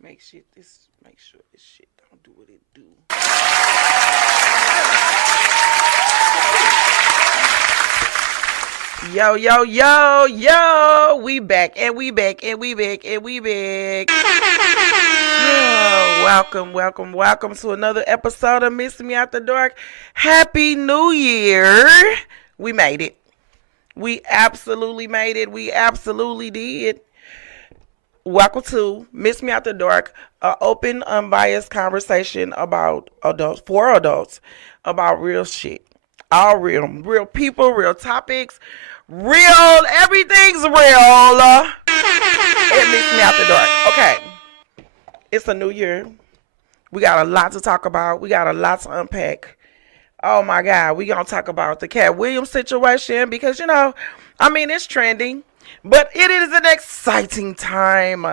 Make sure this shit don't do what it do. Yo, yo, yo, yo, we back and we back and we back and we back. Yo, welcome to another episode of Miss Me After Dark. Happy New Year. We made it. We absolutely made it. We absolutely did. Welcome to Miss Me After Dark, an open, unbiased conversation about adults, for adults, about real shit. All real people, real topics, everything's real. It Miss Me After Dark. Okay, it's a new year. We got a lot to talk about. We got a lot to unpack. Oh my God, we gonna talk about the Cat Williams situation because it's trending. But it is an exciting time.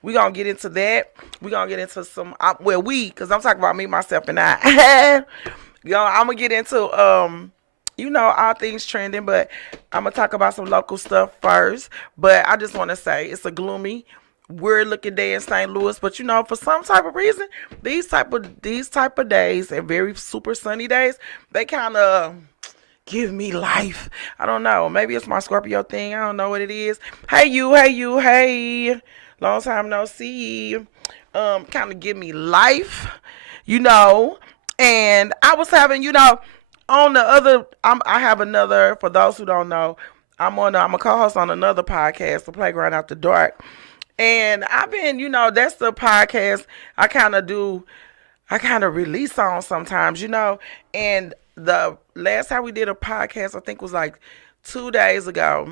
We're going to get into that. We're going to get into some, because I'm talking about me, myself, and I. I'm going to get into, all things trending, but I'm going to talk about some local stuff first. But I just want to say it's a gloomy, weird looking day in St. Louis. But, for some type of reason, these type of days and very super sunny days, they kind of give me life. I don't know. Maybe it's my Scorpio thing. I don't know what it is. Hey. Long time no see. Kind of give me life, And I was having, on the other, I have another, for those who don't know, I'm a co-host on another podcast, The Playground After Dark. And I've been, that's the podcast I kind of release on sometimes, and the last time we did a podcast, I think was like 2 days ago,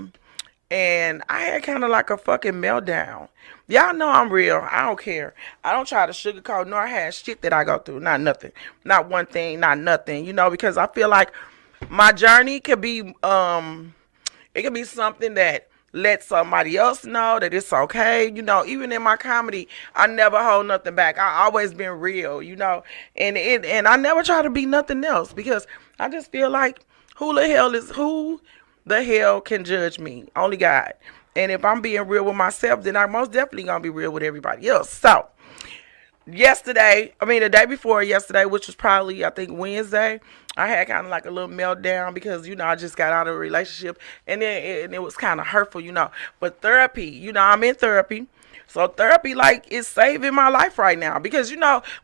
and I had kind of like a fucking meltdown. Y'all know I'm real. I don't care. I don't try to sugarcoat nor have shit that I go through. Not nothing. Not one thing. Not nothing. Because I feel like my journey could be, it could be something that let somebody else know that it's okay. Even in my comedy, I never hold nothing back. I always been real, and I never try to be nothing else because I just feel like who the hell can judge me? Only God. And if I'm being real with myself, then I'm most definitely gonna be real with everybody else. So the day before yesterday, which was probably I think Wednesday, I had kind of like a little meltdown because I just got out of a relationship and then it was kind of hurtful, But therapy, I'm in therapy, so therapy is saving my life right now because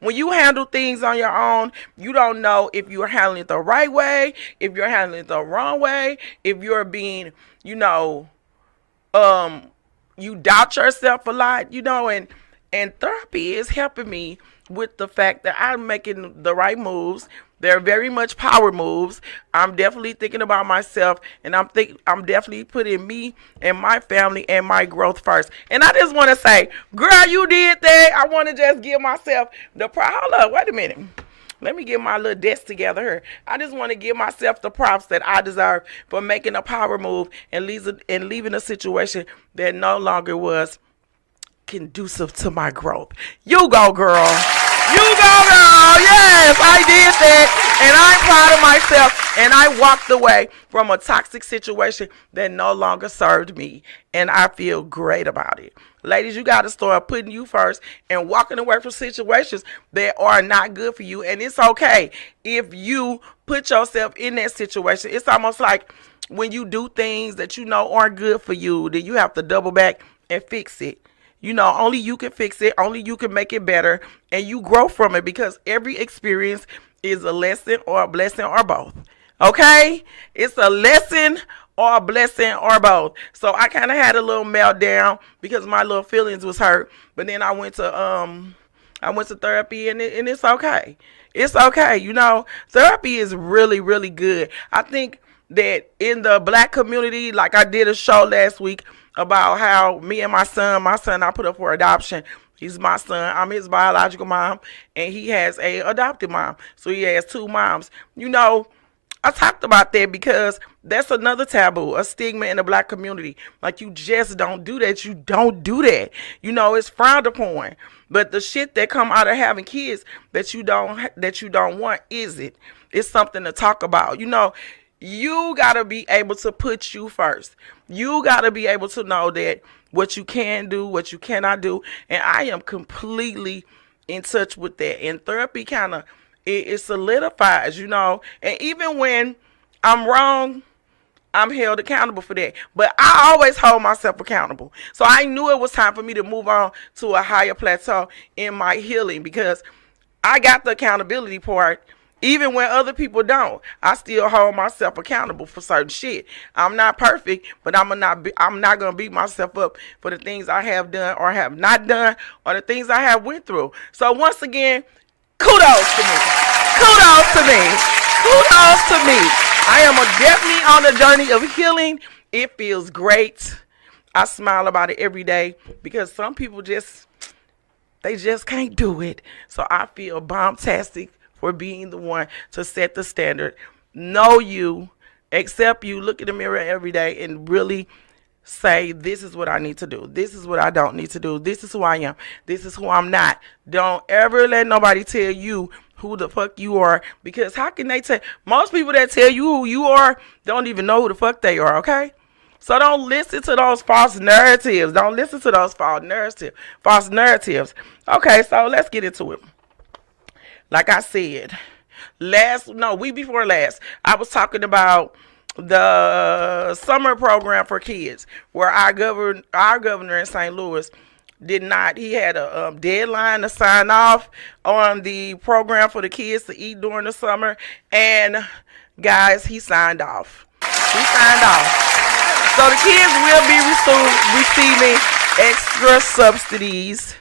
when you handle things on your own, you don't know if you're handling it the right way, if you're handling it the wrong way, if you're being, you doubt yourself a lot, and therapy is helping me with the fact that I'm making the right moves. They're very much power moves. I'm definitely thinking about myself, and I'm definitely putting me and my family and my growth first. And I just want to say, girl, you did that. I want to just give myself the hold up, wait a minute. Let me get my little desk together here. I just want to give myself the props that I deserve for making a power move and leaving a situation that no longer was conducive to my growth. You go, girl. You go, girl. Yes, I did that. And I'm proud of myself. And I walked away from a toxic situation that no longer served me. And I feel great about it. Ladies, you got to start putting you first and walking away from situations that are not good for you. And it's okay if you put yourself in that situation. It's almost like when you do things that aren't good for you, then you have to double back and fix it. Only you can fix it. Only you can make it better. And you grow from it because every experience is a lesson or a blessing or both. Okay? It's a lesson or a blessing or both. So I kind of had a little meltdown because my little feelings was hurt. But then I went to therapy and it's okay. It's okay. Therapy is really, really good. I think that in the Black community, like I did a show last week about how me and my son I put up for adoption. He's my son. I'm his biological mom, and he has a adopted mom. So he has two moms. I talked about that because that's another taboo, a stigma in the Black community. Like, you just don't do that. You don't do that. It's frowned upon. But the shit that come out of having kids that you don't want isn't. It's something to talk about. You got to be able to put you first. You got to be able to know that what you can do, what you cannot do, and I am completely in touch with that. And therapy kind of it solidifies, and even when I'm wrong, I'm held accountable for that. But I always hold myself accountable. So I knew it was time for me to move on to a higher plateau in my healing, because I got the accountability part. Even when other people don't, I still hold myself accountable for certain shit. I'm not perfect, but I'm not gonna beat myself up for the things I have done or have not done, or the things I have went through. So once again, kudos to me. Kudos to me. Kudos to me. I am definitely on a journey of healing. It feels great. I smile about it every day, because some people they just can't do it. So I feel bombastic for being the one to set the standard. Know you, accept you, look in the mirror every day and really say, this is what I need to do. This is what I don't need to do. This is who I am. This is who I'm not. Don't ever let nobody tell you who the fuck you are, because how can they tell? Most people that tell you who you are don't even know who the fuck they are, okay? So don't listen to those false narratives. Don't listen to those false narratives. Okay, so let's get into it. Like I said, week before last, I was talking about the summer program for kids, where our governor in St. Louis he had a deadline to sign off on the program for the kids to eat during the summer, and guys, he signed off. So the kids will be receiving extra subsidies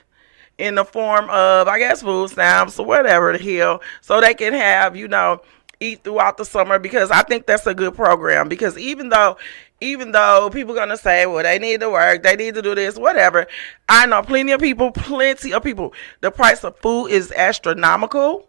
in the form of, I guess, food stamps or whatever the hell, so they can have, eat throughout the summer, because I think that's a good program. Because even though people are going to say, well, they need to work, they need to do this, whatever, I know plenty of people, the price of food is astronomical.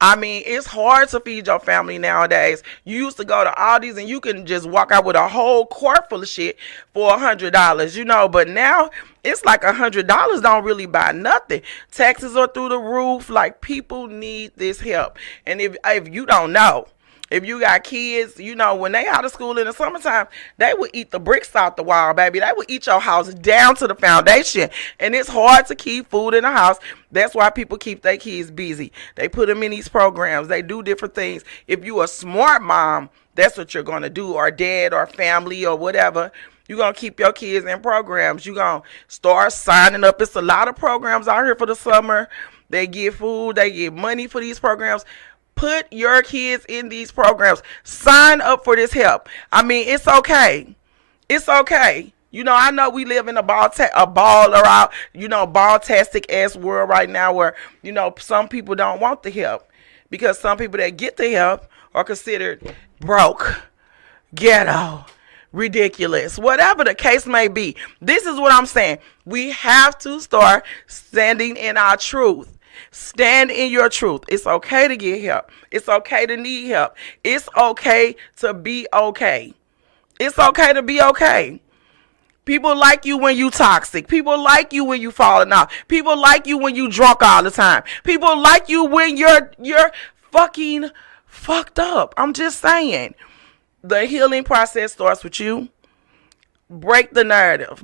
I mean, it's hard to feed your family nowadays. You used to go to Aldi's and you can just walk out with a whole quart full of shit for $100, but now it's like $100 don't really buy nothing. Taxes are through the roof. Like, people need this help. And if you don't know, if you got kids, when they out of school in the summertime, they would eat the bricks out the wall, baby. They would eat your house down to the foundation. And it's hard to keep food in the house. That's why people keep their kids busy. They put them in these programs. They do different things. If you a smart mom, that's what you're going to do, or dad, or family, or whatever. You're going to keep your kids in programs. You're going to start signing up. It's a lot of programs out here for the summer. They get food. They get money for these programs. Put your kids in these programs. Sign up for this help. I mean, it's okay. It's okay. I know we live in a ball-tastic ass world right now, where, some people don't want the help, because some people that get the help are considered broke, ghetto, ridiculous, whatever the case may be. This is what I'm saying. We have to start standing in our truth. Stand in your truth. It's okay to get help. It's okay to need help. It's okay to be okay. It's okay to be okay. People like you when you toxic. People like you when you falling off. People like you when you drunk all the time. People like you when you're fucking fucked up. I'm just saying. The healing process starts with you. Break the narrative.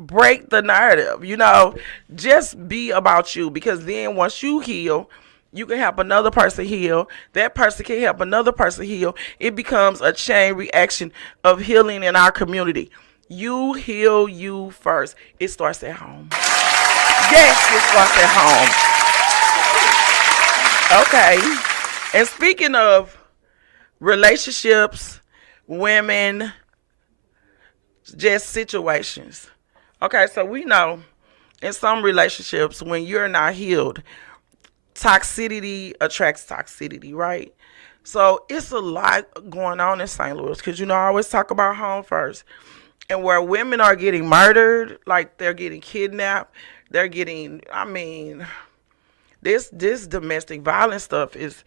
Just be about you, because then once you heal, you can help another person heal. That person can help another person heal. It becomes a chain reaction of healing in our community. You heal you first. It starts at home. Yes, it starts at home. Okay. And speaking of relationships, women, just situations. Okay, so we know in some relationships, when you're not healed, toxicity attracts toxicity, right? So it's a lot going on in St. Louis, because I always talk about home first, and where women are getting murdered, like they're getting kidnapped, they're getting, this domestic violence stuff is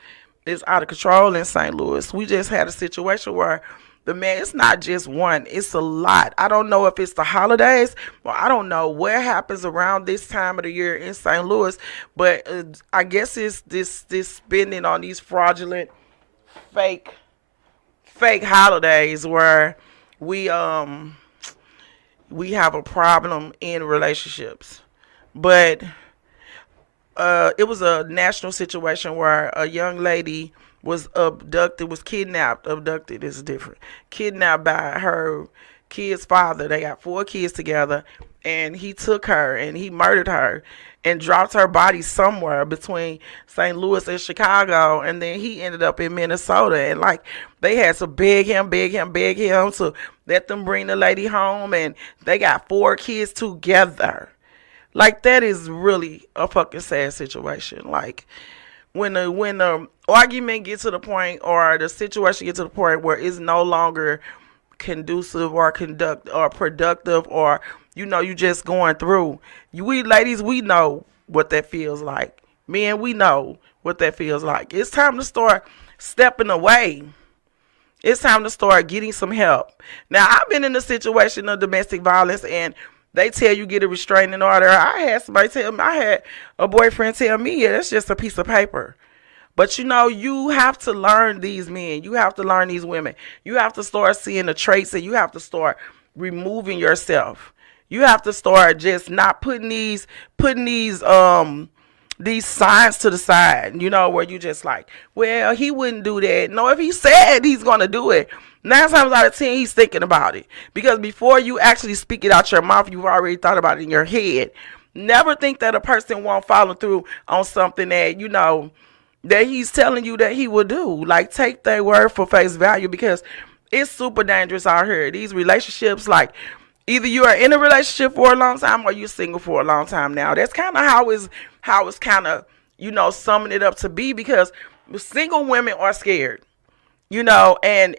out of control in St. Louis. We just had a situation where it's not just one, it's a lot. I don't know if it's the holidays, or I don't know what happens around this time of the year in St. Louis, but I guess it's this spending on these fraudulent, fake holidays, where we we have a problem in relationships. But it was a national situation where a young lady was kidnapped. Abducted is different. Kidnapped by her kid's father. They got 4 kids together, and he took her and he murdered her and dropped her body somewhere between St. Louis and Chicago, and then he ended up in Minnesota. And like they had to beg him to let them bring the lady home, and they got 4 kids together. Like that is really a fucking sad situation. Like when the argument gets to the point or the situation gets to the point where it's no longer conducive or conduct or productive, or you just going through. We ladies, we know what that feels like. Men, we know what that feels like. It's time to start stepping away. It's time to start getting some help. Now, I've been in a situation of domestic violence, and they tell you get a restraining order. I had somebody tell me, I had a boyfriend tell me, yeah, that's just a piece of paper. But you have to learn these men. You have to learn these women. You have to start seeing the traits, and you have to start removing yourself. You have to start just not putting these signs to the side, where you just like, well, he wouldn't do that. No, if he said he's gonna do it, 9 times out of 10 he's thinking about it. Because before you actually speak it out your mouth, you've already thought about it in your head. Never think that a person won't follow through on something that he's telling you that he will do. Like, take their word for face value, because it's super dangerous out here. These relationships, like, either you are in a relationship for a long time or you're single for a long time now. That's kind of how it's kind of, summing it up to be, because single women are scared, and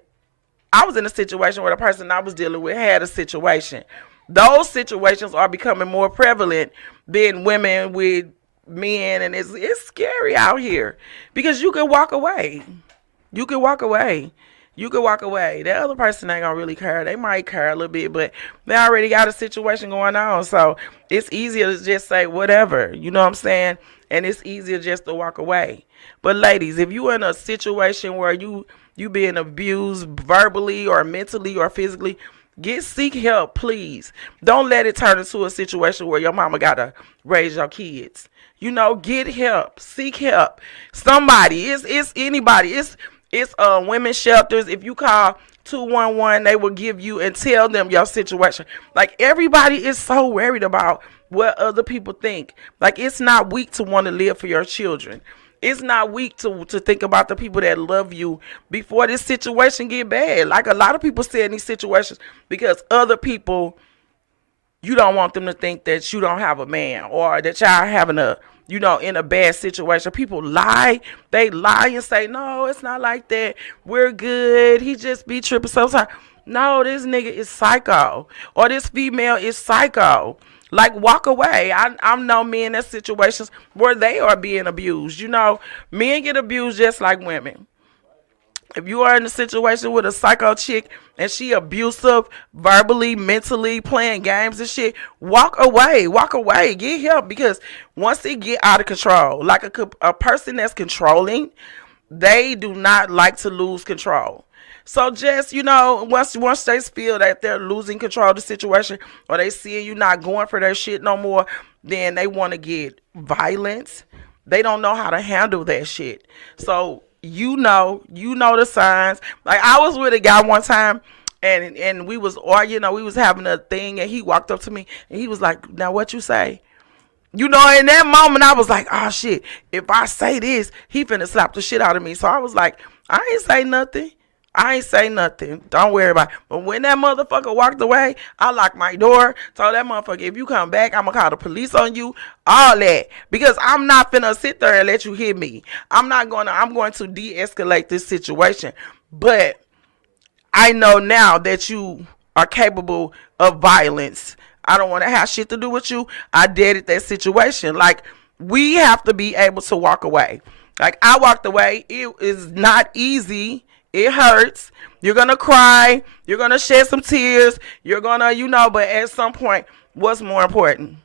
I was in a situation where the person I was dealing with had a situation. Those situations are becoming more prevalent than women with men, and it's scary out here because you can walk away. You can walk away. You can walk away. That other person ain't gonna really care. They might care a little bit, but they already got a situation going on. So it's easier to just say whatever. You know what I'm saying? And it's easier just to walk away. But ladies, if you're in a situation where you being abused verbally or mentally or physically, seek help, please. Don't let it turn into a situation where your mama gotta raise your kids. Get help. Seek help. Somebody. It's anybody. It's women's shelters. If you call 211, they will give you and tell them your situation. Like, everybody is so worried about what other people think. Like, it's not weak to want to live for your children. It's not weak to think about the people that love you before this situation get bad. Like, a lot of people stay in these situations because other people, you don't want them to think that you don't have a man, or that y'all having in a bad situation. People lie. They lie and say, no, it's not like that. We're good. He just be tripping sometimes. No, this nigga is psycho, or this female is psycho. Like, walk away. I know men in situations where they are being abused. Men get abused just like women. If you are in a situation with a psycho chick and she abusive, verbally, mentally, playing games and shit, walk away. Walk away. Get help, because once it get out of control, like a person that's controlling, they do not like to lose control. So just, once they feel that they're losing control of the situation, or they see you not going for their shit no more, then they want to get violence. They don't know how to handle that shit. So you know the signs. Like, I was with a guy one time, and we was arguing, we was having a thing, and he walked up to me and he was like, now what you say? In that moment I was like, oh shit, if I say this, he finna slap the shit out of me. So I was like, I ain't say nothing. Don't worry about it. But when that motherfucker walked away, I locked my door. Told that motherfucker, if you come back, I'm gonna call the police on you. All that. Because I'm not finna sit there and let you hit me. I'm going to de-escalate this situation. But I know now that you are capable of violence. I don't want to have shit to do with you. I deaded that situation. Like, we have to be able to walk away. Like, I walked away. It is not easy. It hurts. You're going to cry. You're going to shed some tears. You're going to, but at some point, what's more important?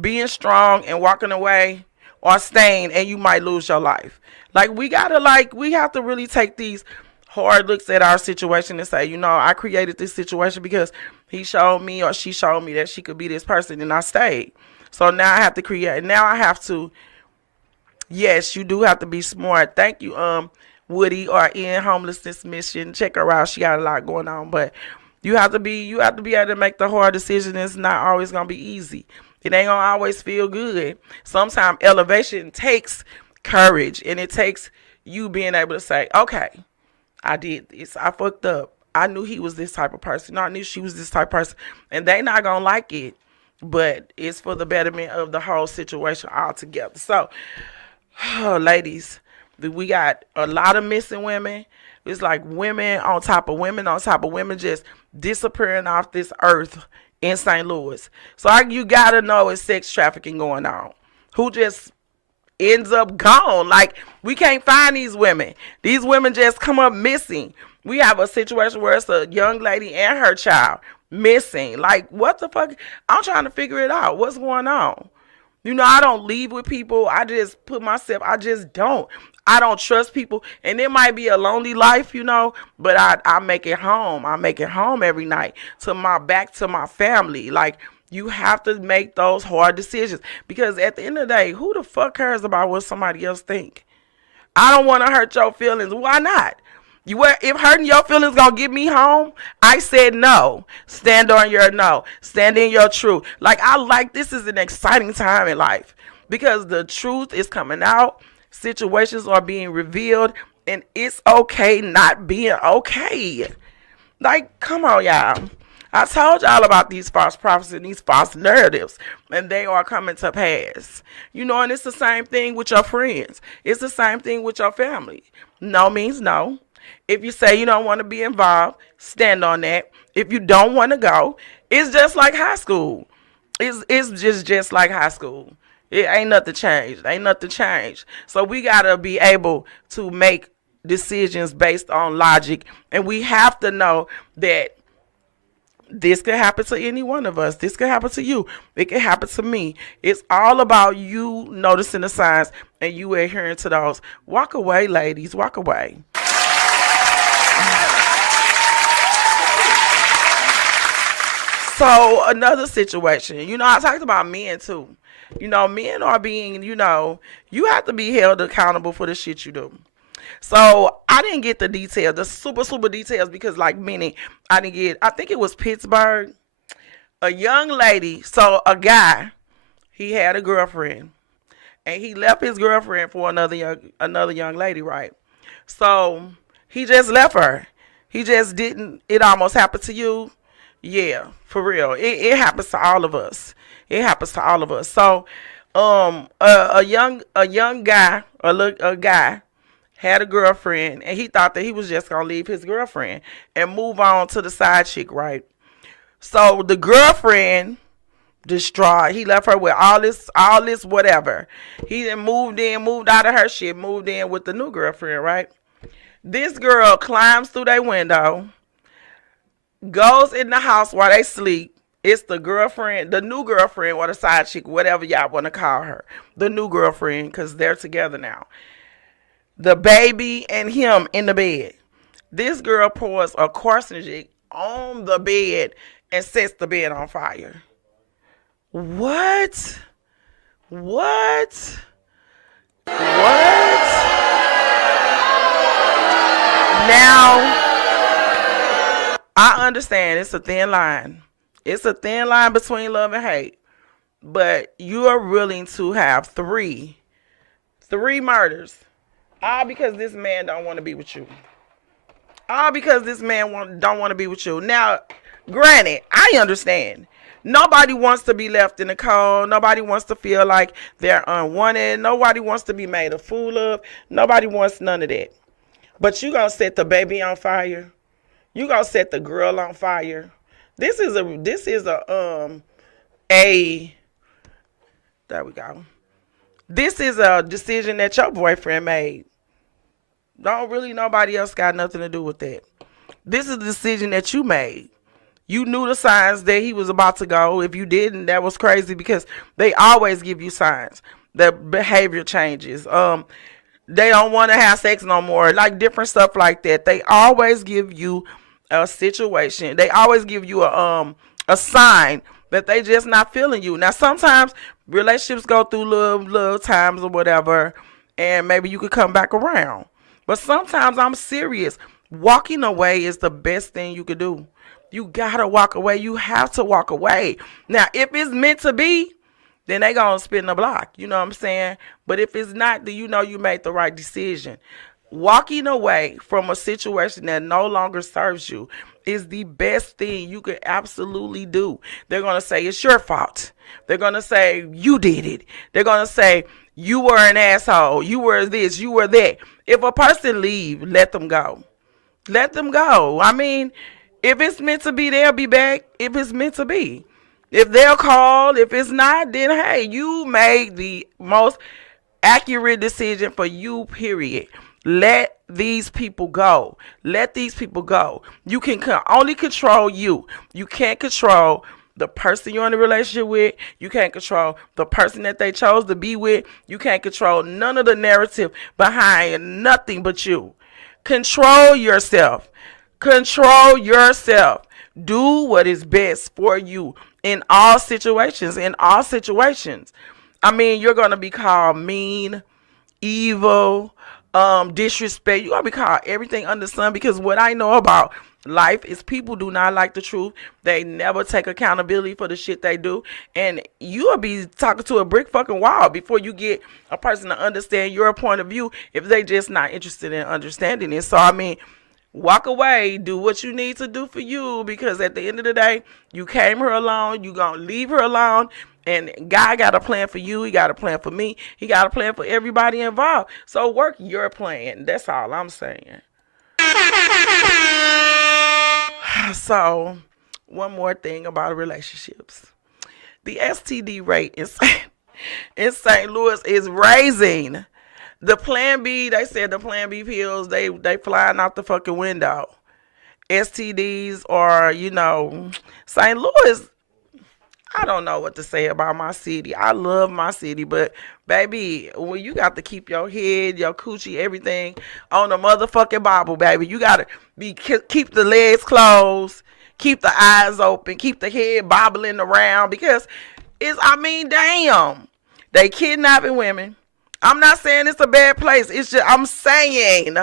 Being strong and walking away, or staying, and you might lose your life. Like, we have to really take these hard looks at our situation and say, I created this situation because he showed me or she showed me that she could be this person, and I stayed. So now I have to create. Now I have to. Yes, you do have to be smart. Thank you, Woody or in homelessness mission. Check her out. She got a lot going on, but you have to be able to make the hard decision. It's not always gonna be easy. It ain't gonna always feel good. Sometimes elevation takes courage, and it takes you being able to say, okay, I did this. I fucked up. I knew he was this type of person. I knew she was this type of person. And they not gonna like it. But it's for the betterment of the whole situation altogether. So, ladies, we got a lot of missing women. It's like women on top of women on top of women just disappearing off this earth in St. Louis. So you gotta know it's sex trafficking going on. Who just ends up gone. Like, we can't find these women. These women just come up missing. We have a situation where it's a young lady and her child missing. Like, what the fuck? I'm trying to figure it out. What's going on? I don't leave with people. I just I just don't. I don't trust people. And it might be a lonely life, but I make it home. I make it home every night back to my family. Like, you have to make those hard decisions, because at the end of the day, who the fuck cares about what somebody else think? I don't want to hurt your feelings. Why not? If hurting your feelings gonna get me home, I said no. Stand on your no. Stand in your truth. This is an exciting time in life, because the truth is coming out. Situations are being revealed, and it's okay not being okay. Like, come on, y'all. I told y'all about these false prophecies and these false narratives, and they are coming to pass. And it's the same thing with your friends. It's the same thing with your family. No means no. If you say you don't want to be involved, stand on that. If you don't want to go, it's just like high school. It's just like high school. It ain't nothing changed. Ain't nothing changed. So we got to be able to make decisions based on logic, and we have to know that this could happen to any one of us. This could happen to you. It could happen to me. It's all about you noticing the signs and you adhering to those. Walk away, ladies. Walk away. So another situation, I talked about men too. Men are being, you have to be held accountable for the shit you do. So I didn't get the details, the super details, because I think it was Pittsburgh, a young lady. So a guy, he had a girlfriend, and he left his girlfriend for another young lady, right? So he just left her. He just didn't. It almost happened to you. Yeah, for real. It happens to all of us. It happens to all of us. So, a young guy, a guy had a girlfriend, and he thought that he was just gonna leave his girlfriend and move on to the side chick, right? So the girlfriend distraught. He left her with all this whatever. He then moved out of her shit, moved in with the new girlfriend, right? This girl climbs through their window, goes in the house while they sleep. It's the girlfriend, the new girlfriend, or the side chick, whatever y'all want to call her. The new girlfriend, because they're together now. The baby and him in the bed. This girl pours a carcinogen on the bed and sets the bed on fire. What? Now, I understand it's a thin line. It's a thin line between love and hate. But you are willing to have three murders. All because this man don't want to be with you. All because this man don't want to be with you. Now, granted, I understand. Nobody wants to be left in the cold. Nobody wants to feel like they're unwanted. Nobody wants to be made a fool of. Nobody wants none of that. But you gonna set the baby on fire. You gonna set the girl on fire. This is a there we go. This is a decision that your boyfriend made. Don't really nobody else got nothing to do with that. This is a decision that you made. You knew the signs that he was about to go. If you didn't, that was crazy, because they always give you signs that behavior changes. They don't want to have sex no more, like different stuff like that. They always give you a situation, they always give you a sign that they just not feeling you. Now sometimes relationships go through little times or whatever, and maybe you could come back around. But sometimes I'm serious. Walking away is the best thing you could do. You gotta walk away. You have to walk away. Now, if it's meant to be, then they gonna spin the block. You know what I'm saying? But if it's not, then you know you made the right decision. Walking away from a situation that no longer serves you is the best thing you could absolutely do. They're gonna say it's your fault. They're gonna say you did it. They're gonna say you were an asshole. You were this. You were that. If a person leave, let them go. Let them go. I mean, if it's meant to be, they'll be back. If it's meant to be. If they'll call, if it's not, then hey, you made the most accurate decision for you, period. Let these people go. Let these people go. You can only control you. You can't control the person you're in a relationship with. You can't control the person that they chose to be with. You can't control none of the narrative behind nothing but you. Control yourself. Control yourself. Do what is best for you in all situations. In all situations. I mean, you're going to be called mean, evil, disrespect. You're going to be called everything under the sun, because what I know about life is people do not like the truth. They never take accountability for the shit they do. And you'll be talking to a brick fucking wall before you get a person to understand your point of view if they just not interested in understanding it. So, I mean, walk away, do what you need to do for you, because at the end of the day, you came here alone, you gonna leave her alone, and God got a plan for you, he got a plan for me, he got a plan for everybody involved. So work your plan. That's all I'm saying. So, one more thing about relationships. The STD rate in St. Louis is raising. The Plan B, they said the Plan B pills, they flying out the fucking window. STDs are, St. Louis, I don't know what to say about my city. I love my city, but baby, when you got to keep your head, your coochie, everything on the motherfucking Bible, baby. You got to keep the legs closed, keep the eyes open, keep the head bobbling around, because damn, they kidnapping women. I'm not saying it's a bad place. It's just, I'm saying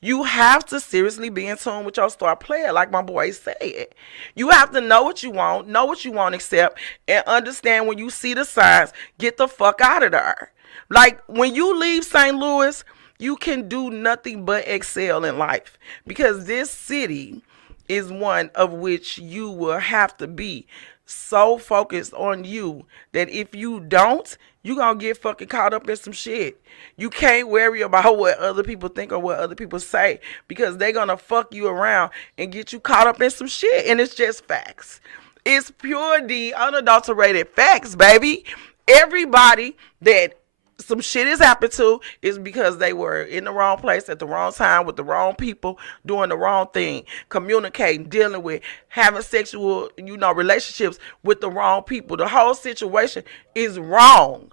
you have to seriously be in tune with your star player, like my boy said. You have to know what you won't accept, and understand when you see the signs, get the fuck out of there. Like, when you leave St. Louis, you can do nothing but excel in life, because this city is one of which you will have to be so focused on you that if you don't, you gonna get fucking caught up in some shit. You can't worry about what other people think or what other people say, because they gonna fuck you around and get you caught up in some shit. And it's just facts. It's pure D, unadulterated facts, baby. Everybody that some shit has happened to is because they were in the wrong place at the wrong time with the wrong people, doing the wrong thing, communicating, dealing with, having sexual, relationships with the wrong people. The whole situation is wrong.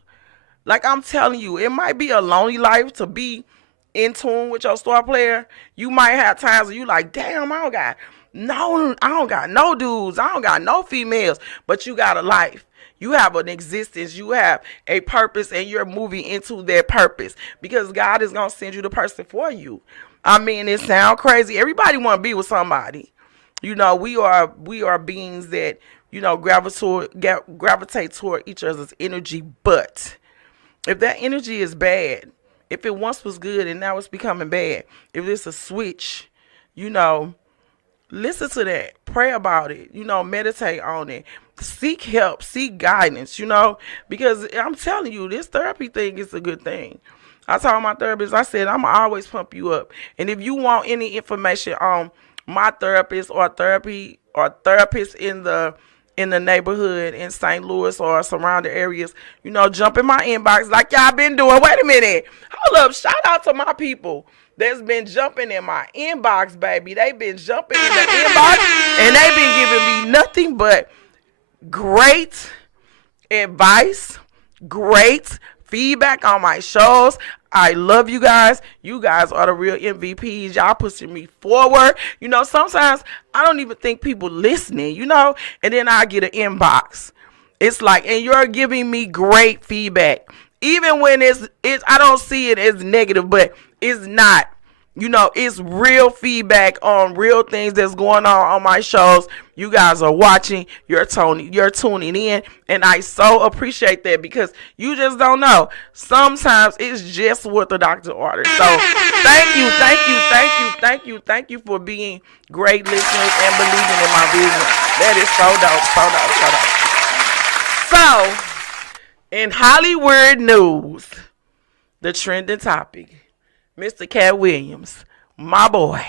Like, I'm telling you, it might be a lonely life to be in tune with your star player. You might have times where you like, damn, I don't got no dudes, I don't got no females, but you got a life. You have an existence, you have a purpose, and you're moving into that purpose, because God is going to send you the person for you. I mean, it sounds crazy. Everybody want to be with somebody. We are beings that, gravitate toward each other's energy. But if that energy is bad, if it once was good and now it's becoming bad, if it's a switch, listen to that. Pray about it. Meditate on it. Seek help. Seek guidance, because I'm telling you, this therapy thing is a good thing. I told my therapist, I said, I'm always pump you up. And if you want any information on my therapist or therapy or therapists in the neighborhood in St. Louis or surrounding areas, jump in my inbox like y'all been doing. Wait a minute. Hold up. Shout out to my people that's been jumping in my inbox, baby. They've been jumping in the inbox, and they've been giving me nothing but great advice, great feedback on my shows. I love you guys. You guys are the real MVPs. Y'all pushing me forward. You know, sometimes I don't even think people listening, you know, and then I get an inbox. It's like, and you're giving me great feedback. Even when it's I don't see it as negative, but it's not. You know, it's real feedback on real things that's going on my shows. You guys are watching, you're tuning in, and I so appreciate that because you just don't know. Sometimes it's just what the doctor ordered. So thank you for being great listeners and believing in my vision. That is so dope. So, in Hollywood news, the trending topic, Mr. Katt Williams, my boy,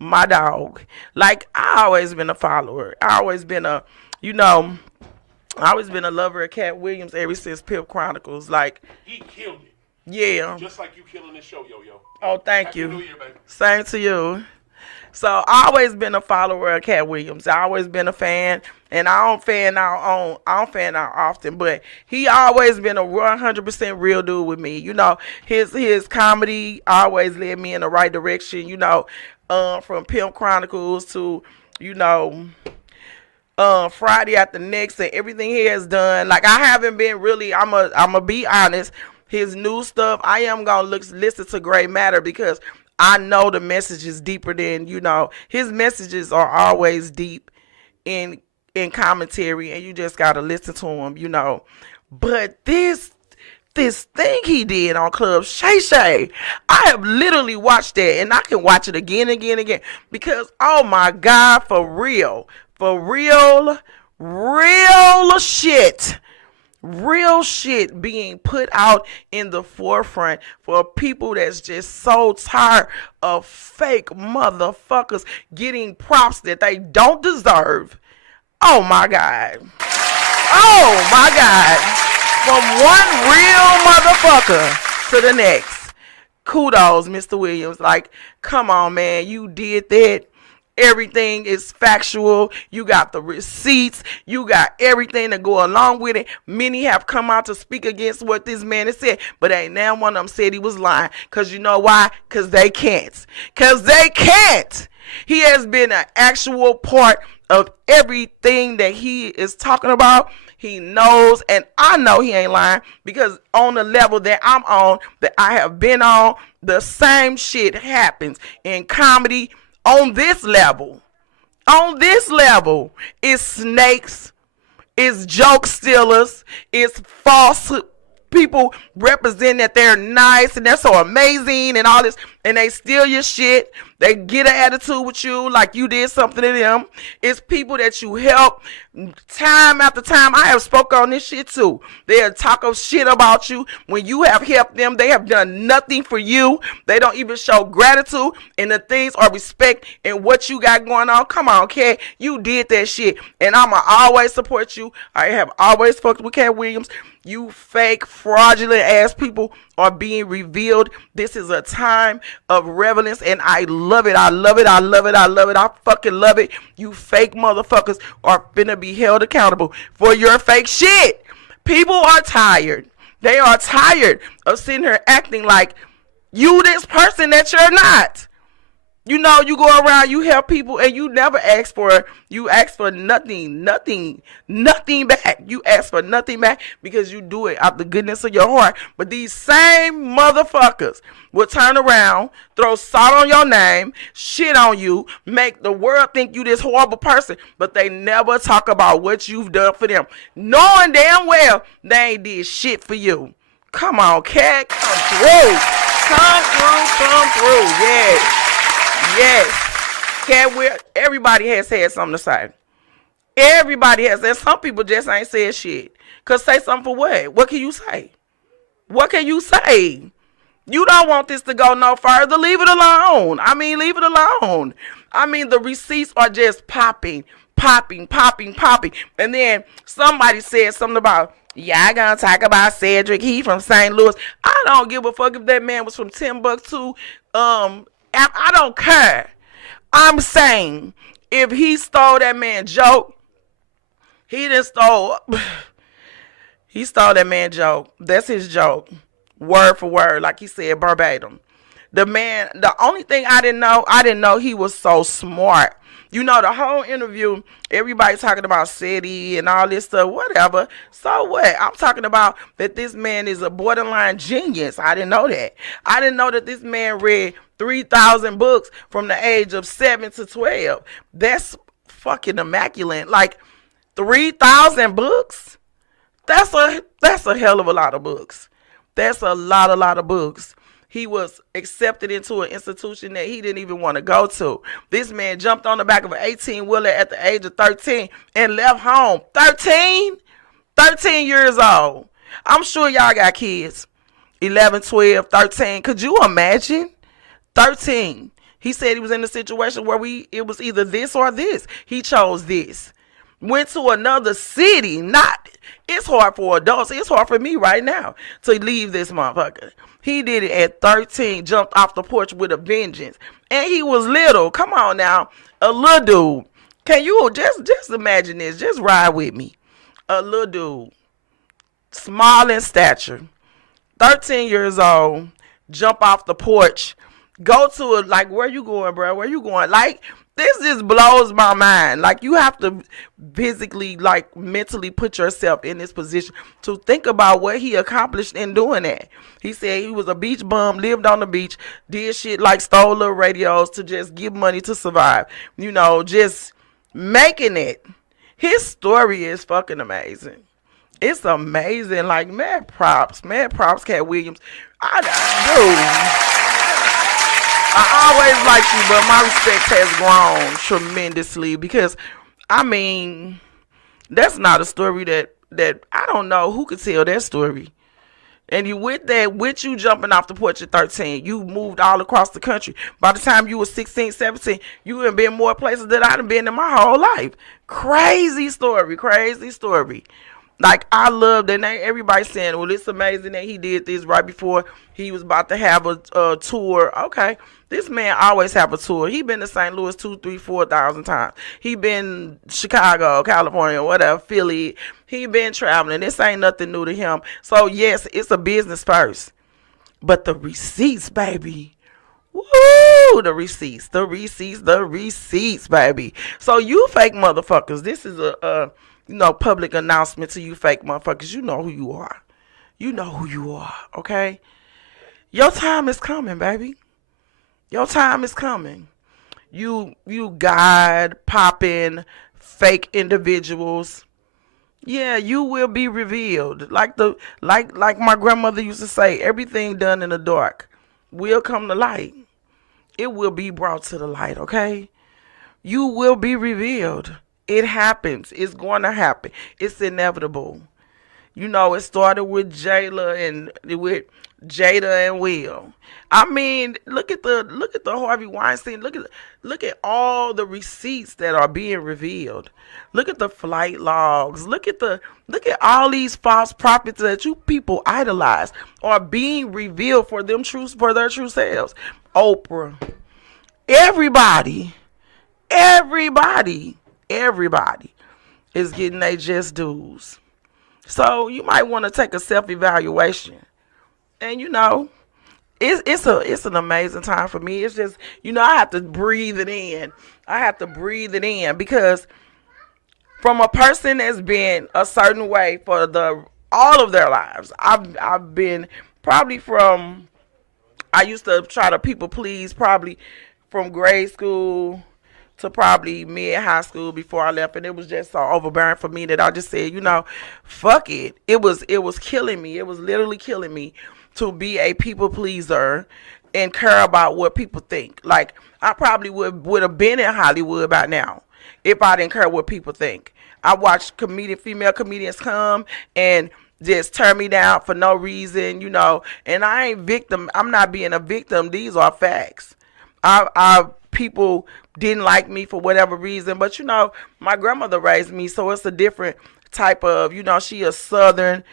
my dog. Like, I always been a follower. I always been a lover of Katt Williams ever since Pimp Chronicles. Like, he killed it. Yeah. Just like you killing this show, yo. Oh, thank Happy you. New Year, baby. Same to you. So I always been a follower of Katt Williams. I always been a fan, and I don't fan out often, but he always been a 100% real dude with me. You know, his comedy always led me in the right direction. You know, from Pimp Chronicles to, you know, Friday After Next and everything he has done. Like, I haven't been really. I'ma be honest. His new stuff, I am gonna listen to Grey Matter because I know the message is deeper than, you know, his messages are always deep in commentary, and you just gotta listen to him, you know. But this thing he did on Club Shay Shay, I have literally watched that, and I can watch it again because, oh my God, for real shit. Real shit being put out in the forefront for people that's just so tired of fake motherfuckers getting props that they don't deserve. Oh my God. From one real motherfucker to the next. Kudos, Mr. Williams. Like, come on, man. You did that. Everything is factual. You got the receipts. You got everything to go along with it. Many have come out to speak against what this man has said, but ain't now one of them said he was lying. Because you know why? Because they can't. He has been an actual part of everything that he is talking about. He knows, and I know he ain't lying because on the level that I'm on, that I have been on, the same shit happens in comedy. On this level, it's snakes, it's joke stealers, it's false people represent that they're nice and they're so amazing and all this, and they steal your shit. They get an attitude with you like you did something to them. It's people that you help time after time. I have spoke on this shit too. They'll talk of shit about you when you have helped them. They have done nothing for you. They don't even show gratitude and the things or respect in what you got going on. Come on, Kat. You did that shit. And I'ma always support you. I have always fucked with Katt Williams. You fake, fraudulent ass people are being revealed. This is a time of relevance, and I love it. I fucking love it. You fake motherfuckers are finna be held accountable for your fake shit. People are tired. They are tired of sitting here acting like you this person that you're not. You know, you go around, you help people, and you never ask for nothing back. You ask for nothing back because you do it out the goodness of your heart. But these same motherfuckers will turn around, throw salt on your name, shit on you, make the world think you this horrible person, but they never talk about what you've done for them, knowing damn well they ain't did shit for you. Come on, Kat, come through. Yes. Katt, everybody has had something to say. Everybody has. And some people just ain't said shit. Because say something for what? What can you say? You don't want this to go no further. Leave it alone. Leave it alone. The receipts are just popping. And then somebody said something about, yeah, I gonna talk about Cedric. He from St. Louis. I don't give a fuck if that man was from Timbuktu. I don't care. I'm saying, if he stole that man's joke, he stole that man's joke. That's his joke. Word for word, like he said, verbatim. The man, the only thing I didn't know he was so smart. You know, the whole interview, everybody talking about SETI and all this stuff, whatever. So what? I'm talking about that this man is a borderline genius. I didn't know that. I didn't know that this man read 3,000 books from the age of 7 to 12. That's fucking immaculate. Like, 3,000 books? That's a hell of a lot of books. That's a lot of books. He was accepted into an institution that he didn't even want to go to. This man jumped on the back of an 18-wheeler at the age of 13 and left home. 13? 13 years old. I'm sure y'all got kids. 11, 12, 13. Could you imagine? 13. He said he was in a situation where it was either this or this. He chose this. Went to another city. It's hard for adults. It's hard for me right now to leave this motherfucker. He did it at 13, jumped off the porch with a vengeance. And he was little. Come on now. A little dude. Can you just imagine this? Just ride with me. A little dude. Small in stature. 13 years old. Jump off the porch. Go to like, where you going, bro? Where you going? Like, this just blows my mind. Like, you have to physically, like, mentally put yourself in this position to think about what he accomplished in doing that. He said he was a beach bum, lived on the beach, did shit like stole little radios to just give money to survive. You know, just making it. His story is fucking amazing. It's amazing. Like, mad props, Cat Williams. I always liked you, but my respect has grown tremendously because, I mean, that's not a story that I don't know who could tell that story. And you with you jumping off the porch at 13, you moved all across the country. By the time you were 16, 17, you had been more places than I'd been in my whole life. Crazy story. Like, I love that. Everybody saying, well, it's amazing that he did this right before he was about to have a tour. Okay. This man always have a tour. He been to St. Louis 2, 3, 4,000 times. He been Chicago, California, whatever, Philly. He been traveling. This ain't nothing new to him. So, yes, it's a business first. But the receipts, baby. Woo! The receipts, baby. So, you fake motherfuckers, this is a public announcement to you fake motherfuckers. You know who you are. Okay? Your time is coming, baby. Your time is coming. You God popping fake individuals. Yeah, you will be revealed. Like my grandmother used to say, everything done in the dark will come to light. It will be brought to the light, okay? You will be revealed. It happens. It's going to happen. It's inevitable. You know, it started with Jada and Will. I mean, look at the Harvey Weinstein. Look at all the receipts that are being revealed. Look at the flight logs. Look at all these false prophets that you people idolize are being revealed for their true selves. Oprah. Everybody is getting their just dues. So you might want to take a self-evaluation. And it's an amazing time for me. It's just, I have to breathe it in. Because from a person that's been a certain way for all of their lives, I've been probably I used to try to people please probably from grade school to probably mid-high school before I left, and it was just so overbearing for me that I just said, fuck it. It was killing me. It was literally killing me to be a people pleaser and care about what people think. Like, I probably would have been in Hollywood by now if I didn't care what people think. I watched female comedians come and just turn me down for no reason, and I ain't victim. I'm not being a victim. These are facts. People didn't like me for whatever reason, but my grandmother raised me, so it's a different type of, she a southern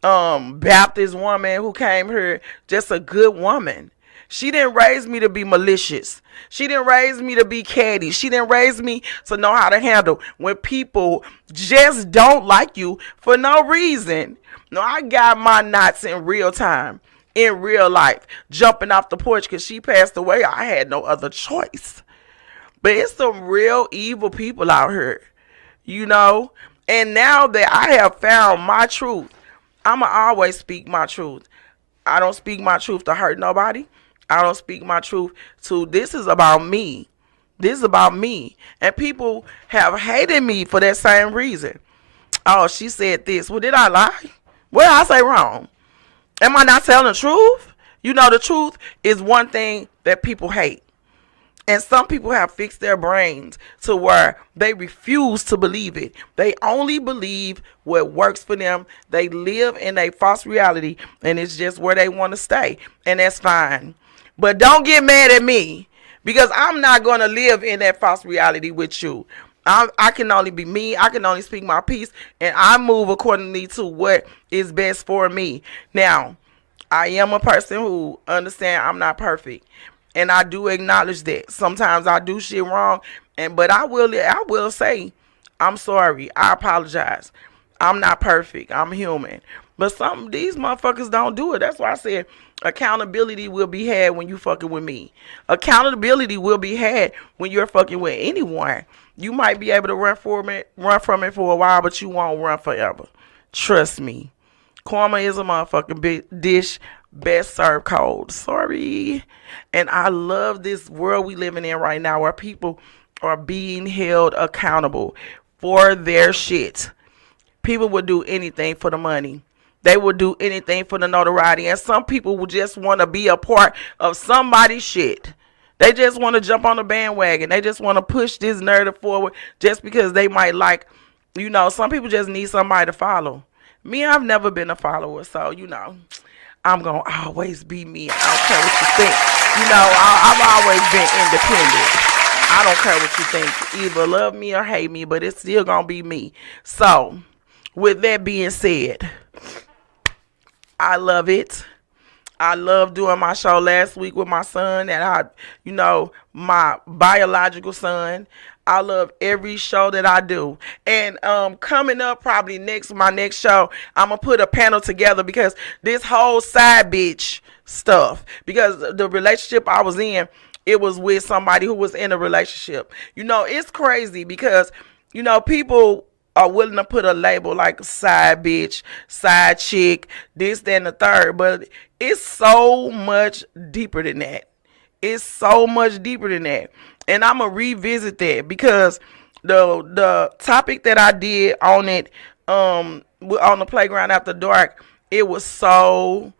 Baptist woman who came here, just a good woman. She didn't raise me to be malicious. She didn't raise me to be catty. She didn't raise me to know how to handle when people just don't like you for no reason. No, I got my knots in real time, in real life, jumping off the porch because she passed away. I had no other choice. But it's some real evil people out here, you know? And now that I have found my truth, I'ma always speak my truth. I don't speak my truth to hurt nobody. I don't speak my truth to, this is about me. This is about me. And people have hated me for that same reason. Oh, she said this. Well, did I lie? What did I say wrong? Am I not telling the truth? You know, the truth is one thing that people hate. And some people have fixed their brains to where they refuse to believe it. They only believe what works for them. They live in a false reality, and it's just where they want to stay. And that's fine. But don't get mad at me, because I'm not going to live in that false reality with you. I can only be me. I can only speak my piece, and I move accordingly to what is best for me. Now, I am a person who understands I'm not perfect. And I do acknowledge that. Sometimes I do shit wrong. But I will say, I'm sorry. I apologize. I'm not perfect. I'm human. But these motherfuckers don't do it. That's why I said accountability will be had when you fucking with me. Accountability will be had when you're fucking with anyone. You might be able to run from it for a while, but you won't run forever. Trust me. Karma is a motherfucking big dish, best served cold. Sorry. And I love this world we living in right now, where people are being held accountable for their shit. People would do anything for the money. They would do anything for the notoriety. And some people would just want to be a part of somebody's shit. They just want to jump on the bandwagon. They just want to push this narrative forward just because they might like, you know, some people just need somebody to follow. Me, I've never been a follower, so, you know, I'm going to always be me. I don't care what you think. You know, I've always been independent. I don't care what you think. Either love me or hate me, but it's still going to be me. So, with that being said, I love it. I love doing my show last week with my son, and my biological son. I love every show that I do. And coming up probably my next show, I'm going to put a panel together, because this whole side bitch stuff, because the relationship I was in, it was with somebody who was in a relationship. You know, it's crazy because, you know, people are willing to put a label like side bitch, side chick, this, that, and the third. But it's so much deeper than that. It's so much deeper than that. And I'm going to revisit that, because the topic that I did on it, on the Playground After Dark, it was so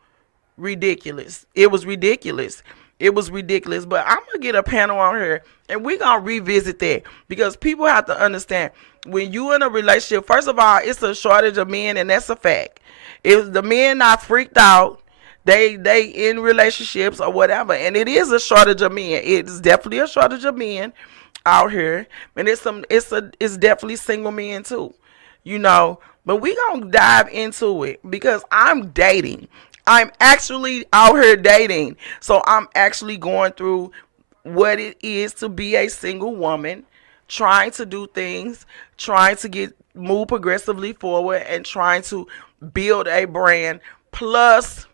ridiculous. It was ridiculous. But I'm going to get a panel on here, and we're going to revisit that, because people have to understand, when you in a relationship, first of all, it's a shortage of men, and that's a fact. If the men not freaked out, they in relationships or whatever, and it is a shortage of men. It's definitely a shortage of men out here, and it's definitely single men too, you know. But we gonna dive into it, because I'm dating. I'm actually out here dating, so I'm actually going through what it is to be a single woman, trying to do things, trying to move progressively forward, and trying to build a brand, plus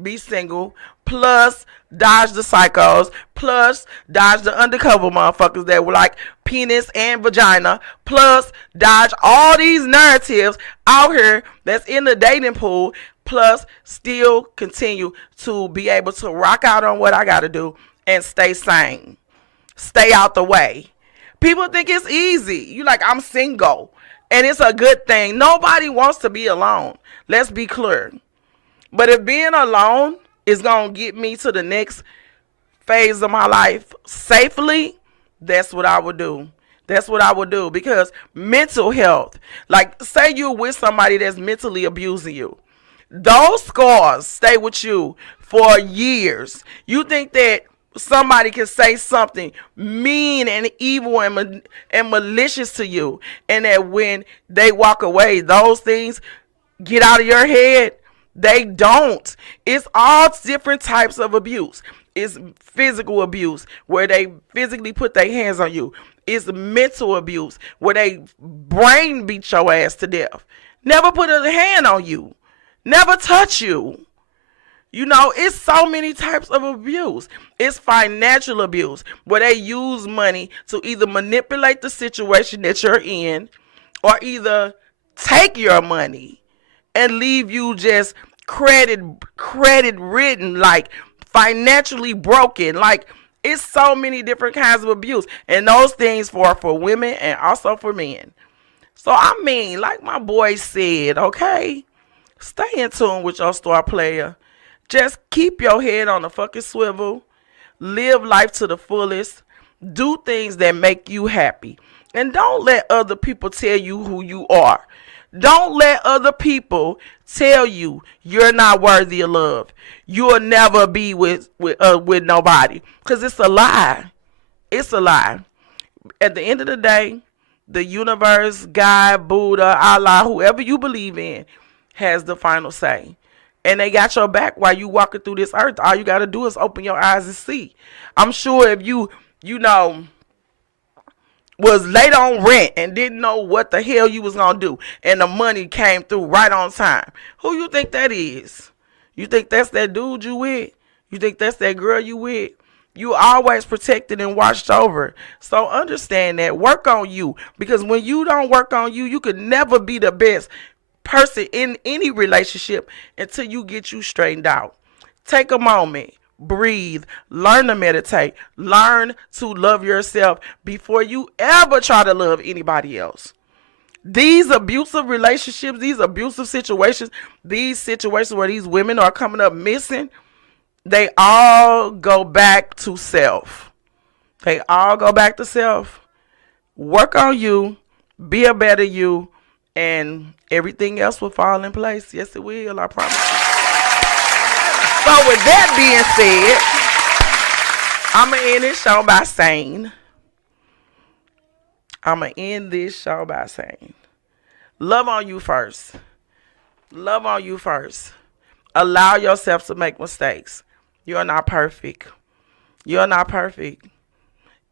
be single, plus dodge the psychos, plus dodge the undercover motherfuckers that were like penis and vagina, plus dodge all these narratives out here that's in the dating pool, plus still continue to be able to rock out on what I gotta do and stay sane. Stay out the way. People think it's easy. You like, I'm single, and it's a good thing. Nobody wants to be alone. Let's be clear. But if being alone is going to get me to the next phase of my life safely, that's what I would do. That's what I would do, because mental health, like say you're with somebody that's mentally abusing you, those scars stay with you for years. You think that somebody can say something mean and evil and malicious to you, and that when they walk away, those things get out of your head. They don't. It's all different types of abuse. It's physical abuse, where they physically put their hands on you. It's mental abuse, where they brain beat your ass to death. Never put a hand on you. never touch you. You know, it's so many types of abuse. It's financial abuse, where they use money to either manipulate the situation that you're in, or either take your money and leave you just credit ridden, like financially broken. Like, it's so many different kinds of abuse, and those things for women and also for men. So I mean, like my boy said, okay, stay in tune with your star player. Just keep your head on the fucking swivel. Live life to the fullest. Do things that make you happy. And don't let other people tell you who you are. Don't let other people tell you you're not worthy of love. You'll never be with nobody. Because it's a lie. It's a lie. At the end of the day, the universe, God, Buddha, Allah, whoever you believe in, has the final say. And they got your back while you walking through this earth. All you got to do is open your eyes and see. I'm sure if you was late on rent and didn't know what the hell you was going to do, and the money came through right on time, who you think that is? You think that's that dude you with? You think that's that girl you with? You always protected and watched over. So understand that. Work on you. Because when you don't work on you, you could never be the best person in any relationship until you get you straightened out. Take a moment, breathe, learn to meditate, learn to love yourself before you ever try to love anybody else. These abusive relationships, these abusive situations, these situations where these women are coming up missing, they all go back to self. They all go back to self. Work on you, be a better you, and everything else will fall in place. Yes, it will, I promise. So with that being said, I'm going to end this show by saying, love on you first. Love on you first. Allow yourself to make mistakes. You're not perfect. You're not perfect.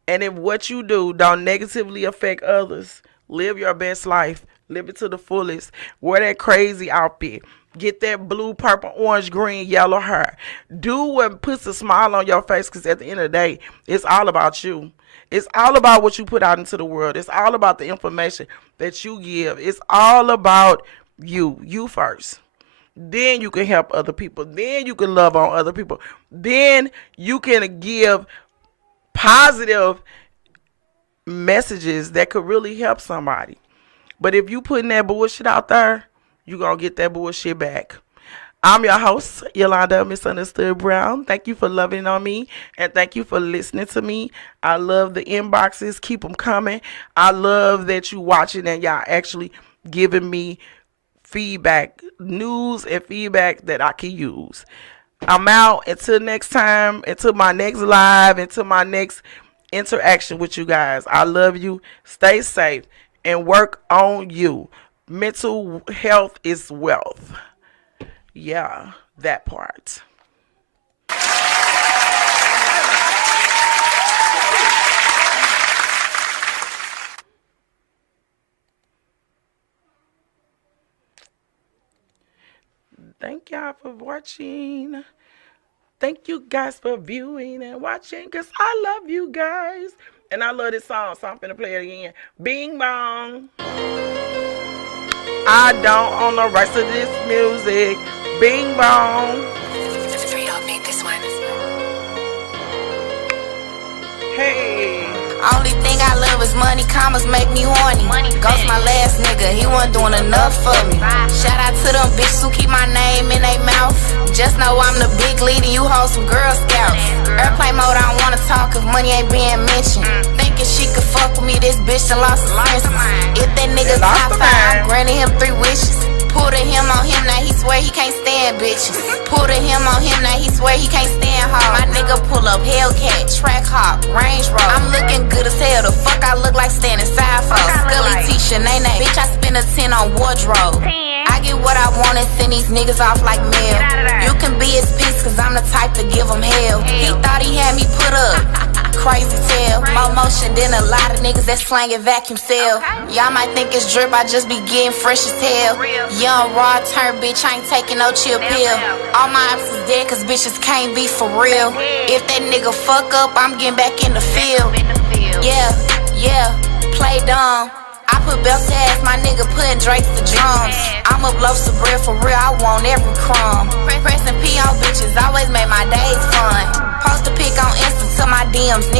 And if what you do don't negatively affect others, live your best life. Live it to the fullest. Wear that crazy outfit. Get that blue, purple, orange, green, yellow hair. Do what puts a smile on your face, because at the end of the day, it's all about you. It's all about what you put out into the world. It's all about the information that you give. It's all about you. You first. Then you can help other people. Then you can love on other people. Then you can give positive messages that could really help somebody. But if you putting that bullshit out there, you going to get that bullshit back. I'm your host, Yolanda Misunderstood Brown. Thank you for loving on me, and thank you for listening to me. I love the inboxes. Keep them coming. I love that you watching and y'all actually giving me feedback, news and feedback that I can use. I'm out. Until next time, until my next live, until my next interaction with you guys. I love you. Stay safe. And work on you. Mental health is wealth. Yeah, that part. Thank y'all for watching. Thank you guys for viewing and watching, because I love you guys. And I love this song, so I'm finna play it again. Bing bong. I don't own the rights to this music. Bing bong. Made this one. Hey. Only thing I love is money, commas make me horny. Ghost my last nigga, he wasn't doing enough for me. Shout out to them bitches who keep my name in their mouth. Just know I'm the big leader, you hold some Girl Scouts. Airplane mode, I don't wanna talk if money ain't being mentioned. Thinking she could fuck with me, this bitch done lost her senses. If that nigga's top 5, I'm granting him 3 wishes. Pull to him on him, now he swear he can't stand bitches. Pull to him on him, now he swear he can't stand hoes. My nigga pull up Hellcat, track hop, Range Rover. I'm looking good as hell, the fuck I look like standing side for. Scully T-shirt, nay-nay, bitch I spend a 10 on wardrobe. I get what I want and send these niggas off like mail. You can be his piece, cause I'm the type to give him hell. He thought he had me put up. crazy tale. More motion than a lot of niggas that's slanging vacuum seal. Y'all might think it's drip, I just be getting fresh as hell. Young, raw, turn bitch, I ain't taking no chill pill. All my ops is dead cause bitches can't be for real. If that nigga fuck up, I'm getting back in the field. Yeah, play dumb. I put belts to ass, my nigga putting Drakes to drums. I'ma blow some bread for real, I want every crumb. Pressing P on bitches always made my days fun. Post a pic on Insta to my DMs.